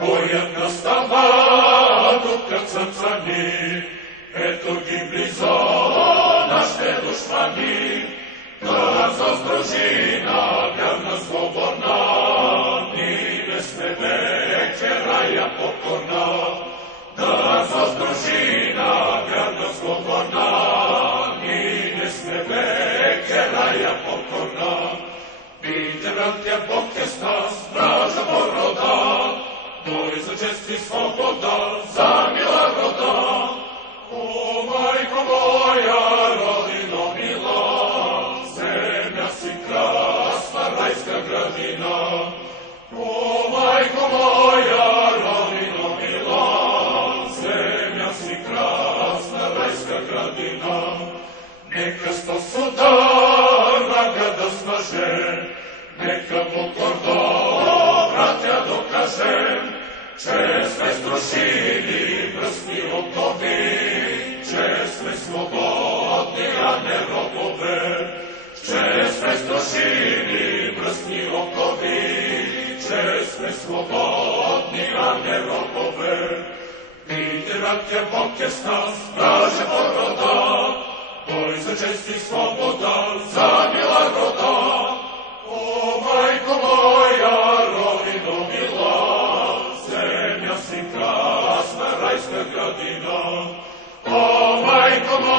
Коят настава тук от сърца ни, ето ги близо нашите душмани, да с дружина вярна свободна, ние не сме вече рая покорна. Да с дружина вярна свободна, ние не сме вече рая покорна. Видите, братя, Бог е с нас, бража порода, той за чест и свобода, за мила рода. О, майко моя, родино мила, земя си красна, райска градина. О, майко моя, родино мила, земя си красна, райска градина. Нека сто удар врага да смаже, нека покорно братя докажем, че сме струшили връзки окови, че сме свободни, а не робове. Че сме струшили връзки окови, че сме свободни, а не робове. Видите, братя, Бог е с нас, бража порода, той за чест и свобода, за мила рода. О, майко моя, родино мила, земя си красна, райска градина. О, майко моя,